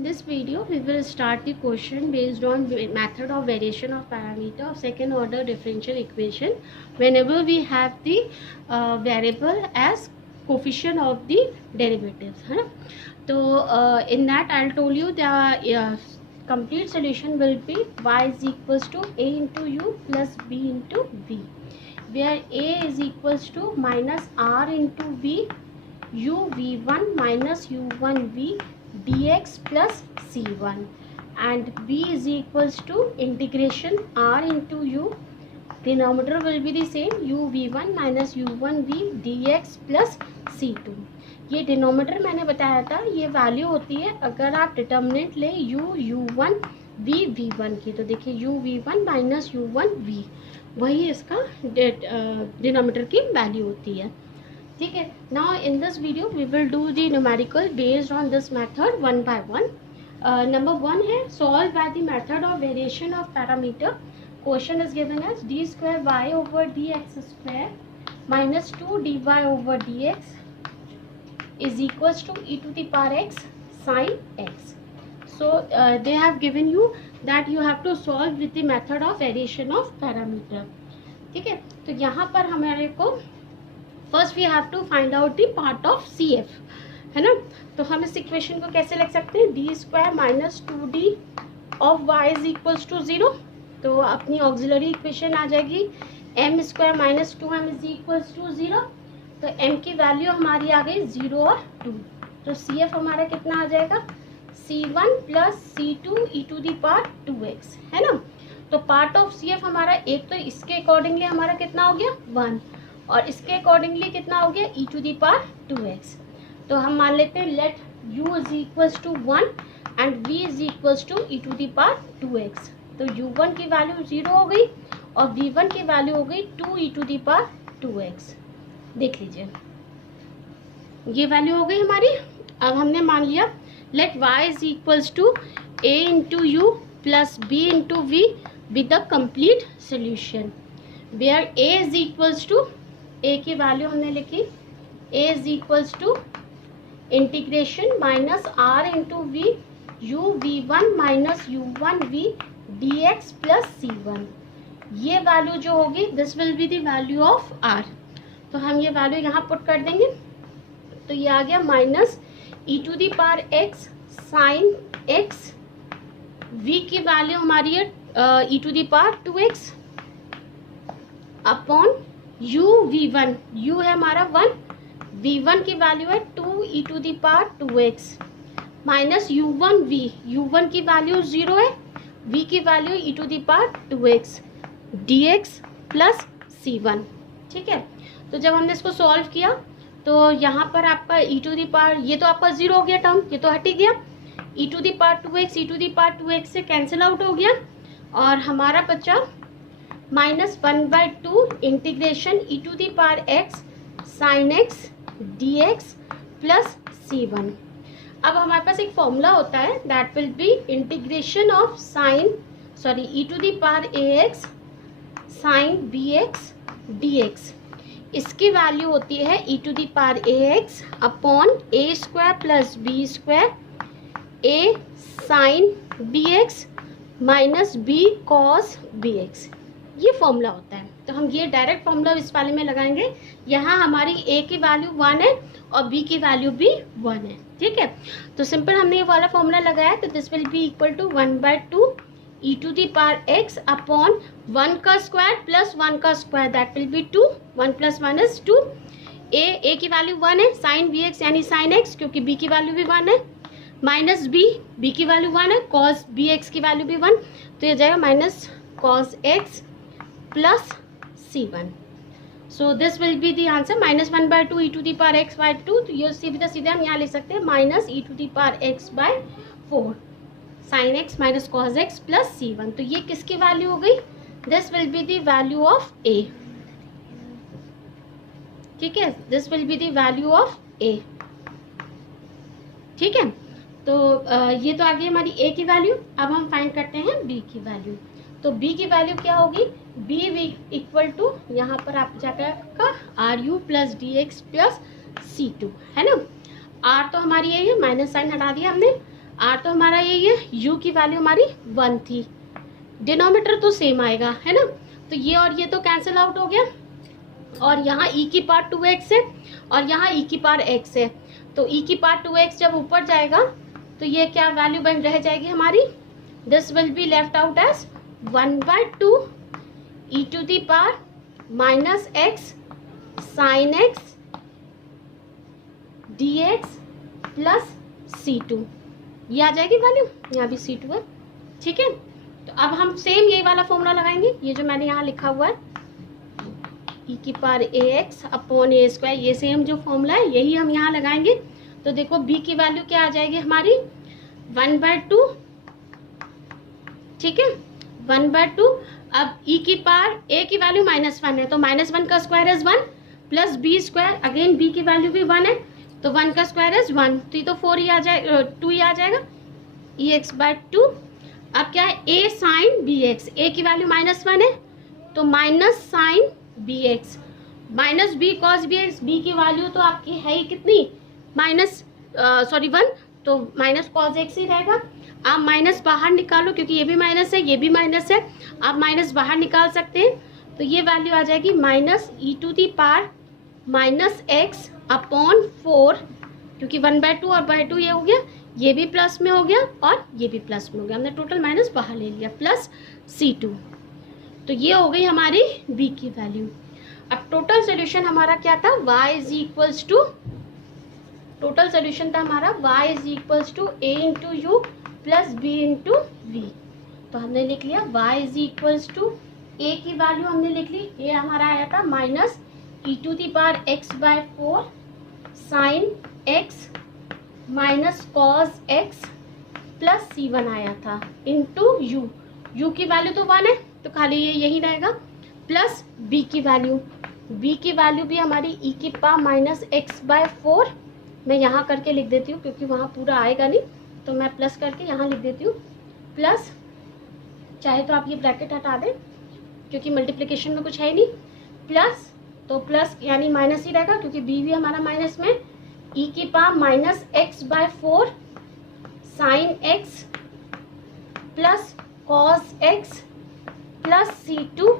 In this video, we will start the question based on method of variation of parameter of second order differential equation whenever we have the variable as coefficient of the derivatives. है ना? तो in that I'll told you the complete solution will be y is equals to a into u plus b into v, where a is equals to minus r into v u v1 minus u1 v dx plus c1, and b is equals to integration r into u, denominator will be the same u v1 minus u1 v dx plus c2. ये denominator मैंने बताया था, ये value होती है अगर आप determinant ले u1 v v1 की, तो देखिए u v1 minus u1 v, वही इसका डिनोमीटर की वैल्यू होती है. ठीक है. Now in this video we will do the numerical based on this method one by one. Number 1 है solve by the method of variation of parameter. Question is given as d square y over d x square minus 2 d y over d x is equals to e to the power x sin x. So they have given you that you have to solve with the method of variation of parameter. ठीक है. तो यहाँ पर हमारे को first we have to find out the part of C F, है ना. तो हम इस इक्वेशन को कैसे लिख सकते हैं, d square minus 2d of y is equals to 0. तो अपनी ऑक्सिलरी इक्वेशन आ जाएगी m square minus 2m is equals to 0. तो m की वैल्यू हमारी आ गई 0 और 2. तो सी एफ हमारा कितना आ जाएगा, c1 plus c2 e to the power 2x, है ना. तो पार्ट ऑफ सी एफ हमारा एक तो इसके अकॉर्डिंगली हमारा कितना हो गया 1, और इसके अकॉर्डिंगली कितना हो गया e to the power 2x. तो हम मान लेते हैं let u is equals to 1 and v is equals to e to the power 2x. तो u1 की वैल्यू 0 हो गई और v1 की वैल्यू हो गई 2 e to the power 2x. देख लीजिए ये वैल्यू हो गई हमारी. अब हमने मान लिया let y is equals to a into u plus b into v with the complete solution, where a is equals to, a की वैल्यू हमने लिखी a is equals to integration minus r into v u v1 minus u1 v dx plus c1. ये value जो होगी this will be the value of r. तो हम ये value यहाँ पुट कर देंगे. तो ये आ गया minus e to the power x sine x, v की वैल्यू हमारी है e to the power 2x upon u v1, u है हमारा 1, v1 की वैल्यू है 2 e to the power 2x minus u1 v, u1 की वैल्यू 0 है, v की value e to the power 2x dx plus c1. ठीक है. तो जब हमने इसको सॉल्व किया तो यहाँ पर आपका e टू दी पावर, ये तो आपका 0 हो गया टर्म, ये तो हट ही गया. e to the power 2x e to the power 2x से कैंसिल आउट हो गया और हमारा बचा minus 1/2 integration e to the power x sine x dx plus c1. अब हमारे पास एक फॉर्मूला होता है that will be integration of e to the power ax sine bx dx. इसकी वैल्यू होती है e to the power ax upon a square plus b square a sine bx minus b cos bx. ये formula होता है. तो हम ये direct formula इस वाले में लगाएंगे. यहाँ हमारी a की वैल्यू 1 है और b की वैल्यू भी 1 है. ठीक है. तो सिंपल हमने ये वाला फॉर्मूला लगाया. तो this will be equal to 1/2 e to the power x upon 1 का स्क्वायर प्लस 1 का square that will be 2, 1 plus 1 is 2. a की वैल्यू 1 है साइन bx यानी साइन x, क्योंकि b की वैल्यू भी 1 है, माइनस b की वैल्यू 1 है, कॉस bx की वैल्यू भी 1, तो ये जाएगा minus cos x plus c1. So this will be the answer minus 1/2 e to the power x by 2. तो ये सीधे हम यहाँ लिख सकते हैं minus e to the power x by 4 sine x minus cos x plus c1. तो ये किसकी वैल्यू हो गई, this will be the value of a. ठीक है. This will be the value of a. ठीक है. तो ये तो आ गई हमारी a की वैल्यू. अब हम फाइंड करते हैं b की वैल्यू. तो b की वैल्यू क्या होगी, b इक्वल टू यहाँ पर आप जाकर r u plus d x plus c2, है ना. r तो हमारी यही है, माइनस साइन हटा दिया हमने. आर तो हमारा यही है, यू की वैल्यू हमारी 1 थी, डिनोमीटर तो सेम आएगा है ना, तो ये और ये तो कैंसिल आउट हो गया, और यहाँ e की पावर 2x है और यहाँ e की पावर x है, तो e की पावर 2x जब ऊपर जाएगा तो ये क्या वैल्यू बन रह जाएगी हमारी, this will be left out as 1/2 e to the power minus x sine x dx plus c2, ये आ जाएगी वैल्यू, यहाँ भी c2 है। ठीक है, तो अब हम सेम यही वाला फॉर्मूला लगाएंगे, ये जो मैंने यहाँ लिखा हुआ है e की power ax upon a square, ये सेम जो फॉर्मूला है यही हम यहाँ लगाएंगे। तो देखो b की वैल्यू क्या आ जाएगी हमारी 1/2, ठीक है 1/2। अब e की पावर a की वैल्यू -1 है, तो -1 का square is 1 plus b square, again b की वैल्यू भी 1 है, तो 1 का स्क्वायर इज 1, तो ये तो 4 ही आ जाएगा, 2 ही आ जाएगा, ex/2। अब क्या है a साइन bx, a की वैल्यू -1 है तो minus sine bx minus b cos bx, b की वैल्यू तो आपकी है ही कितनी 1, तो माइनस कॉस x ही रहेगा। आप माइनस बाहर निकालो क्योंकि ये भी माइनस है, ये भी माइनस है, आप माइनस बाहर निकाल सकते हैं, तो ये वैल्यू आ जाएगी minus e to the power minus x upon 4, क्योंकि 1/2 और 2 ये हो गया, ये भी प्लस में हो गया और ये भी प्लस में हो गया, हमने टोटल माइनस बाहर ले लिया, प्लस c2, तो ये हो गई हमारी b की वैल्यू। अब टोटल सोल्यूशन हमारा क्या था, y is equals to, total solution था हमारा y is equals to a into u plus b into v, तो हमने लिख लिया y is equals to a की वैल्यू हमने लिख ली, ये हमारा आया था minus e to the power x/4 sine x minus cos x plus c1 आया था इंटू यू, यू की वैल्यू तो 1 है तो खाली ये यही रहेगा, प्लस b की वैल्यू, b की वैल्यू भी हमारी e की पावर माइनस x/4, मैं यहाँ करके लिख देती हूँ क्योंकि वहाँ पूरा आएगा नहीं, तो मैं प्लस करके यहाँ लिख देती हूँ, प्लस चाहे तो आप ये ब्रैकेट हटा दें क्योंकि मल्टीप्लिकेशन में कुछ है ही नहीं, प्लस तो प्लस यानी माइनस ही रहेगा क्योंकि b भी हमारा माइनस में, e की power minus x/4 sine x plus cos x plus c2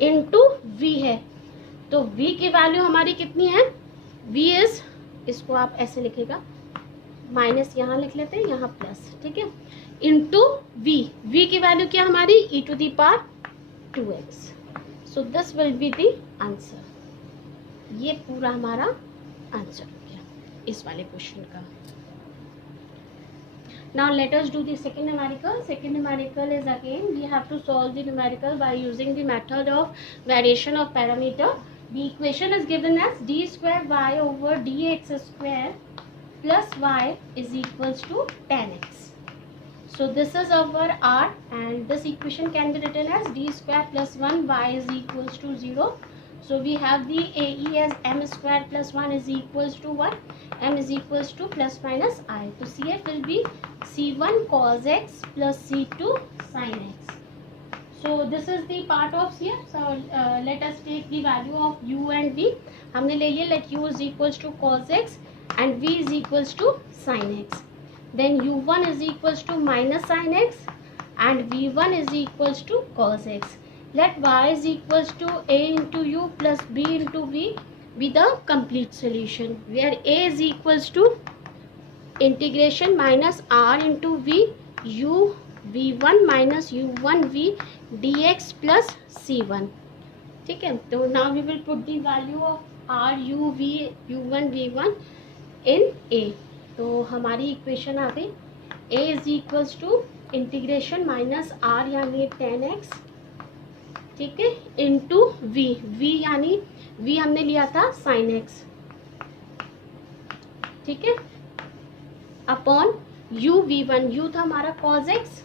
into v है, तो v की वैल्यू हमारी कितनी है, v इज, इसको आप ऐसे लिखेगा, माइनस यहाँ लिख लेते हैं, यहाँ प्लस, ठीक है, इंटू v की वैल्यू क्या हमारी e to the power 2x, so this will be the answer, ये पूरा हमारा आंसर हो गया इस वाले क्वेश्चन का। Now let us do the second numerical. Second numerical is again we have to solve the numerical by using the method of variation of parameter. The equation is given as d square y over dx square plus y is equals to tan x. So this is our r and this equation can be written as d square plus 1 y is equals to 0. So we have the AE as m square plus 1 is equals to what? M is equals to plus minus I. So CF will be C1 cos x plus C2 sin x. So this is the part of CF. So let us take the value of U and V. हमने ले लिया let U is equals to cos x and V is equals to sin x. Then U1 is equals to minus sin x and V1 is equals to cos x. Let y is equals to a into u plus b into v be the complete solution, where a is equals to integration minus r into v u v1 minus u1 v dx plus c1, ठीक है। तो now we will put the value of r u v u1 v1 in a, तो हमारी equation आ गई a is equals to integration minus r यानी tan x, ठीक है, into v, v यानी v हमने लिया था sin x, ठीक है, अपॉन u v1, u था हमारा cos x,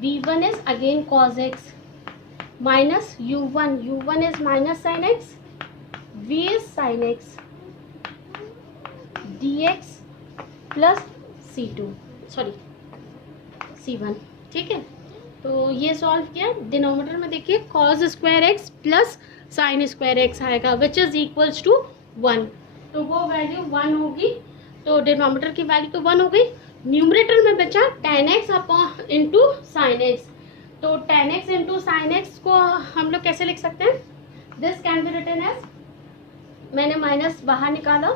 v1 is again cos x minus u1 is minus sin x, v is sin x dx plus c2 sorry c1, ठीक है। तो ये सॉल्व किया, डिनोमिनेटर में देखिए cos square x plus sine square x आएगा which is equals to 1, तो वो वैल्यू 1 होगी, तो डिनोमिनेटर की वैल्यू तो 1 हो गई, न्यूमरेटर में बचा tan x upon into sine x. तो tan x into sine x को हम लोग कैसे लिख सकते हैं? This can be written as, मैंने माइनस बाहर निकाला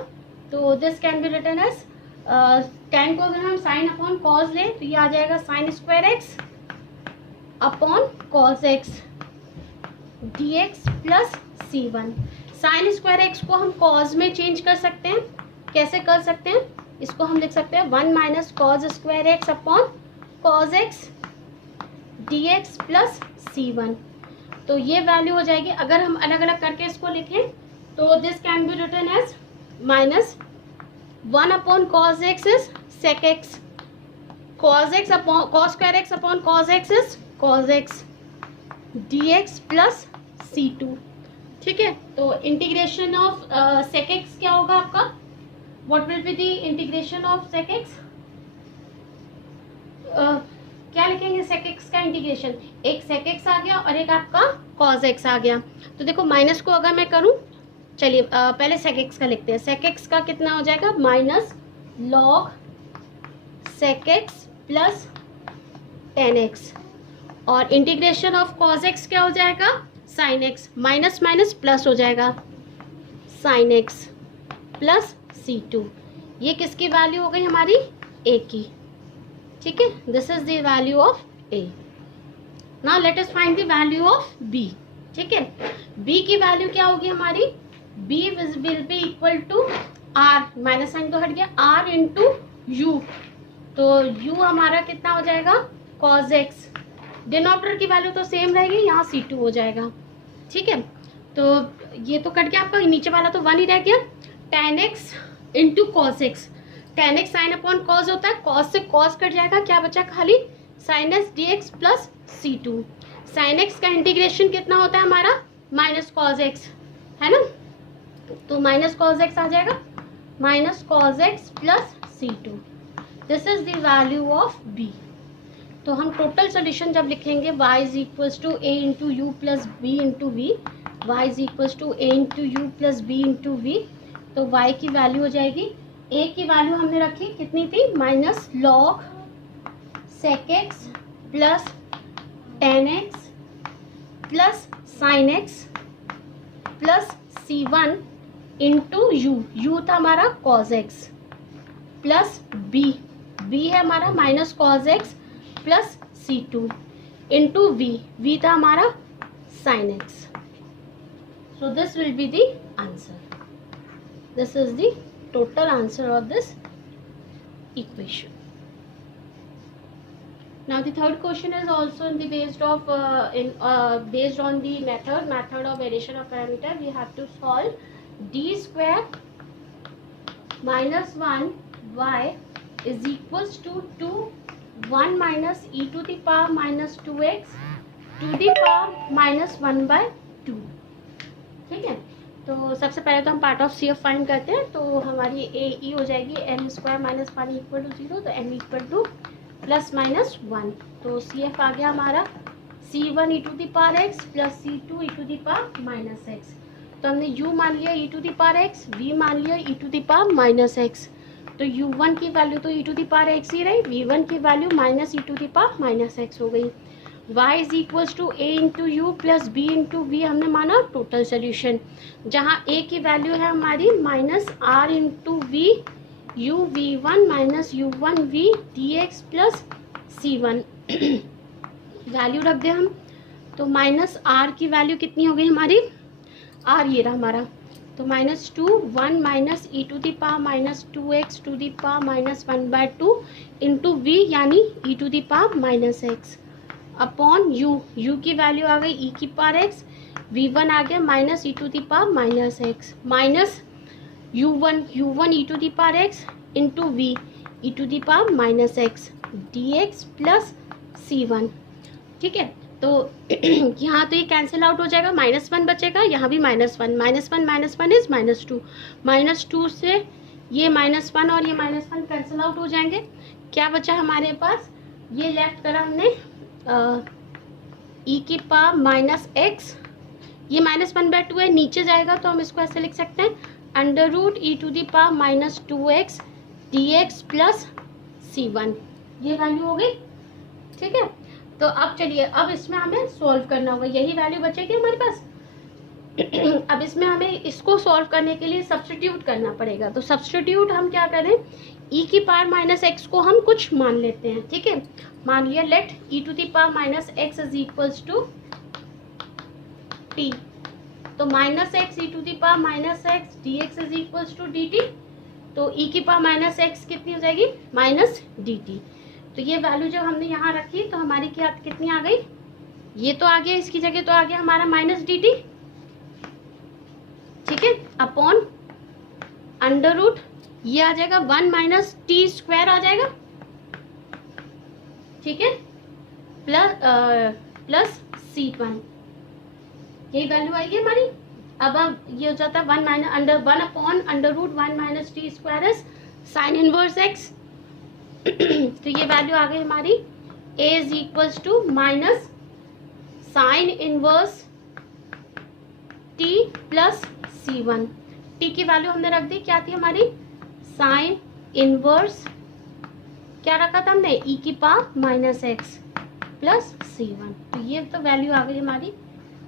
तो this can be written as tan को अगर हम साइन अपॉन कॉज लें तो ये आ जाएगा sine square x upon cos x d x plus C1। Sine square x को हम कॉज में चेंज कर सकते हैं। कैसे कर सकते हैं? इसको हम लिख सकते हैं 1 minus cos square x upon cos x d x plus C1। तो ये वैल्यू हो जाएगी। अगर हम अलग अलग करके इसको लिखें तो this can be written as minus 1 upon cos x is sec x, cos x upon cos square x upon cos x is cos x d x plus C2। ठीक है, तो इंटीग्रेशन ऑफ सेक एक्स क्या होगा आपका? What will be the integration of sec x? क्या लिखेंगे सेक x का integration? एक सेक एक्स आ गया और एक आपका कॉज एक्स आ गया। तो देखो माइनस को अगर मैं करूं, चलिए पहले सेक एक्स का लिखते हैं। सेक एक्स का कितना हो जाएगा? Minus log sec x plus tan x, और इंटीग्रेशन ऑफ कॉज एक्स क्या हो जाएगा? Sine x, minus minus plus हो जाएगा साइन एक्स प्लस C2। ये किसकी वैल्यू हो गई हमारी? a की। ठीक है, this is the value of a। Now let us find the value of b। ठीक है, b की वैल्यू क्या होगी हमारी? b will be equal to r, minus sine तो हट गया, r इंटू u। तो u हमारा कितना हो जाएगा? cos x। डिनोमिनेटर की वैल्यू तो सेम रहेगी, यहाँ C2 हो जाएगा। ठीक है, तो ये तो कट गया आपका, नीचे वाला तो 1 ही रह गया। tan x into cos x, tan x sine upon cos होता है, कॉस से कॉस कट जाएगा, क्या बचा खाली? Sine x d x plus C2। Sine x का इंटीग्रेशन कितना होता है हमारा? माइनस कॉस एक्स, है ना? तो माइनस कॉस एक्स आ जाएगा, minus cos x plus C2। This is the value of b। तो हम टोटल सोल्यूशन जब लिखेंगे y is equals to a into u plus b into v, y is equals to a into u plus b into v. तो y की value हो जाएगी, a की value हमने रखी कितनी थी? Minus log sec x plus tan x plus sine x plus C1 into you था हमारा कॉज एक्स प्लस बी है हमारा minus cos x plus C2 into v था हमारा sine x. So this will be the answer. This is the total answer of this equation. Now the third question is also in the based on the method of variation of parameter. We have to solve d square minus 1y is equals to 1 minus e to the power minus 2x to the power minus 1 by 2। ठीक है, तो सबसे पहले तो हम part of CF find करते हैं। तो हमारी ए हो जाएगी m square minus 1 equal to 0, तो m equal to plus minus 1। तो CF आ गया हमारा C1 e to the power x plus C2 e to the power minus x। तो हमने u मान लिया e to the power x, v मान लिया e to the power minus x। तो u1 की वैल्यू तो e to the power x ही रही, v1 की value minus e to the power minus x हो गई। y is equals to a into u plus b into v हमने माना टोटल सोल्यूशन, जहाँ a की वैल्यू है हमारी माइनस r इंटू वी u v1 minus u1 v dx plus C1। Value रख दें हम, तो माइनस r की वैल्यू कितनी हो गई हमारी? r ये रहा हमारा, तो minus 2 1 minus e to the power minus 2x to the power minus 1 by 2 into v यानी e to the power minus x upon u की वैल्यू आ गई e की पावर x, v1 आ गया minus e to the power minus x minus u1 e to the power x into v e to the power minus x dx plus C1। ठीक है, तो यहाँ तो ये कैंसिल आउट हो जाएगा, माइनस 1 बचेगा, यहाँ भी minus 1, minus 1 is minus 2, minus 2 से ये माइनस 1 और ये माइनस 1 कैंसिल आउट हो जाएंगे। क्या बचा हमारे पास? ये लेफ्ट करा हमने e की पावर माइनस x, ये माइनस 1 बाय 2 है, नीचे जाएगा तो हम इसको ऐसे लिख सकते हैं under root e to the power minus 2x dx plus C1, ये वैल्यू हो गई। ठीक है, तो अब चलिए, अब इसमें हमें सॉल्व करना होगा, यही वैल्यू बचेगी हमारे पास। अब इसमें हमें इसको सॉल्व करने के लिए सब्स्टिट्यूट करना पड़ेगा। तो सब्स्टिट्यूट हम क्या करें, e की पावर माइनस एक्स को हम कुछ मान लेते हैं। ठीक है, मान लिया let e to the power minus x is equals to t। तो minus x e to the power minus x d x is equals to d t. तो e की पावर माइनस एक्स कितनी हो जाएगी, माइनस डी टी। तो ये value जब हमने यहाँ रखी तो हमारी क्या कितनी आ गई, ये तो आ गया, इसकी जगह तो आ गया हमारा माइनस डी टी। ठीक है, अपॉन अंडर रूट ये आ जाएगा 1 माइनस टी स्क्वायर आ जाएगा। ठीक है, प्लस C1, यही वैल्यू आएगी हमारी। अब ये हो जाता है 1 minus under 1 upon under root 1 minus t square is sine inverse x. तो ये वैल्यू आ गई हमारी a is equals to minus sine inverse t plus C1। t की वैल्यू हमने रख दी, क्या थी हमारी, साइन इनवर्स, क्या रखा था हमने, e की power minus x plus C1। तो ये तो वैल्यू आ गई हमारी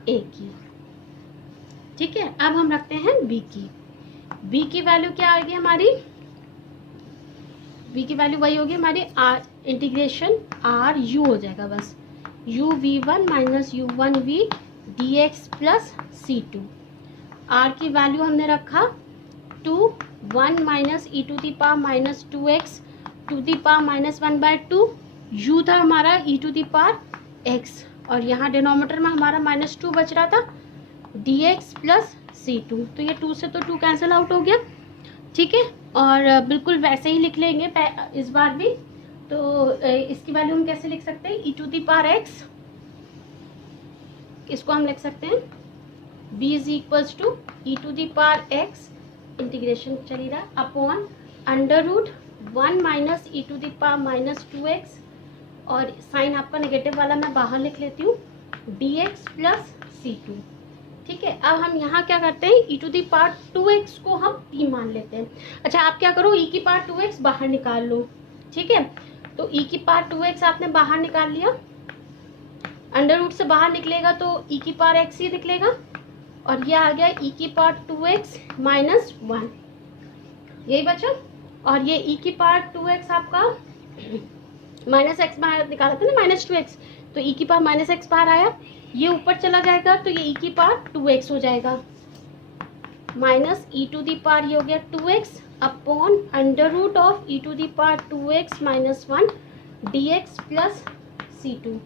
a की। ठीक है, अब हम रखते हैं b की। b की वैल्यू क्या आ गई हमारी, b की वैल्यू वही होगी हमारी आर इंटीग्रेशन आर यू हो जाएगा बस, u(v1 minus u(1v) dx plus C2। r की वैल्यू हमने रखा 2 1 minus e to the power minus 2x to the power minus 1/2, u था हमारा e to the power x, और यहाँ डिनोमीटर में हमारा -2 बच रहा था, dx प्लस C2। तो ये 2 से तो 2 कैंसिल आउट हो गया। ठीक है, और बिल्कुल वैसे ही लिख लेंगे इस बार भी। तो इसकी वैल्यू हम कैसे लिख सकते हैं, e to the power x, इसको हम लिख सकते हैं b is equals to e to the power x integration चली रहा upon under root 1 minus e to the power minus 2x, और साइन आपका नेगेटिव वाला मैं बाहर लिख लेती हूँ, dx प्लस C2। ठीक है, अब हम यहाँ क्या करते हैं, e to the power 2x को हम t मान लेते हैं। अच्छा, आप क्या करो, e की पावर 2x बाहर निकाल लो। ठीक है, तो e की पावर 2x आपने बाहर निकाल लिया, अंडर रूट से बाहर निकलेगा तो e की पावर x ही निकलेगा, और ये आ गया e की पावर 2x माइनस 1, यही बचा। और ये e की पावर 2x आपका माइनस एक्स बाहर निकाला था ना, माइनस 2x, तो e की पावर माइनस एक्स बाहर आया, ये ऊपर चला जाएगा तो ये e की पावर 2x हो जाएगा, minus e to the power ये हो गया 2x upon under root of e to the power 2x minus 1 dx plus C2।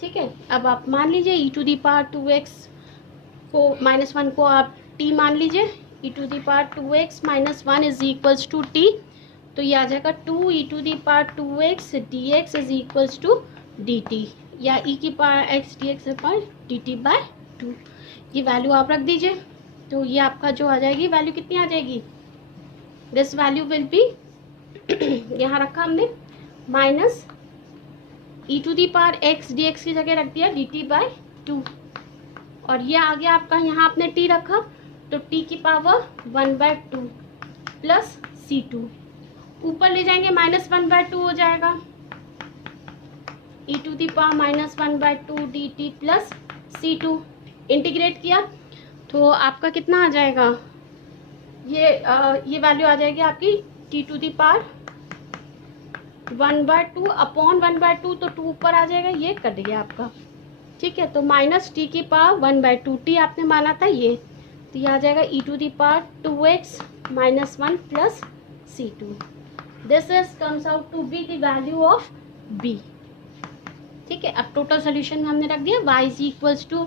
ठीक है, अब आप मान लीजिए e to the power 2x को माइनस 1 को आप t मान लीजिए, e to the power 2x minus 1 is equals to t। तो ये आ जाएगा 2 e to the power 2x dx is equals to dt, या e की पावर x dx पर dt बाय 2। ये वैल्यू आप रख दीजिए, तो ये आपका जो आ जाएगी वैल्यू कितनी आ जाएगी, दिस वैल्यू विल बी यहाँ रखा हमने minus e to the power x dx की जगह रख दिया dt बाय 2, और ये आ गया आपका, यहाँ आपने t रखा तो t की पावर 1/2 प्लस C2, ऊपर ले जाएंगे -1/2 हो जाएगा, e to the power -1/2 dt plus C2। Integrate किया तो आपका कितना आ जाएगा, ये वैल्यू आ जाएगी आपकी t to the power 1/2 upon 1/2, तो 2 ऊपर आ जाएगा, ये कट गया आपका। ठीक है, तो माइनस t की पावर 1/2, t आपने माना था ये, तो ये आ जाएगा e to the power 2x minus 1 plus C2। This is comes out to be the value of b। ठीक है, अब टोटल सोल्यूशन में हमने रख दिया y is equals to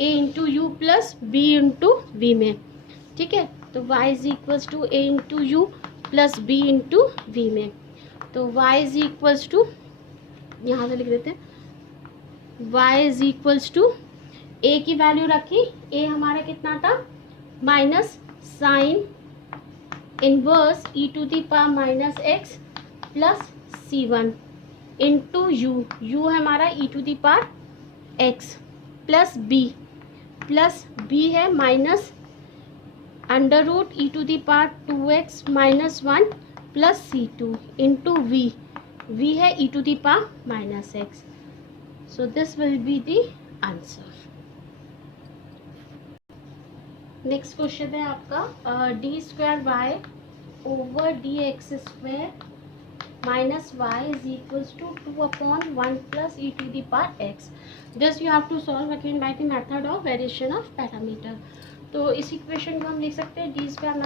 a into u plus b into v में। ठीक है, तो y is equals to a into u plus b into v में। तो y इज इक्वल्स टू, यहाँ से लिख देते हैं, y is equals to a की वैल्यू रखी, a हमारा कितना था, minus sine inverse e to the power minus x plus C1 into u, u है हमारा e to the power x plus b है minus under root e to the power 2x minus 1 plus C2 into v, v है e to the power minus x. So this will be the answer. Next question है आपका d square y over d x square minus y is equals to 2/1 plus e to the power x. This you have to solve again by the method of variation of parameter. तो इस equation को हम लिख सकते हैं d square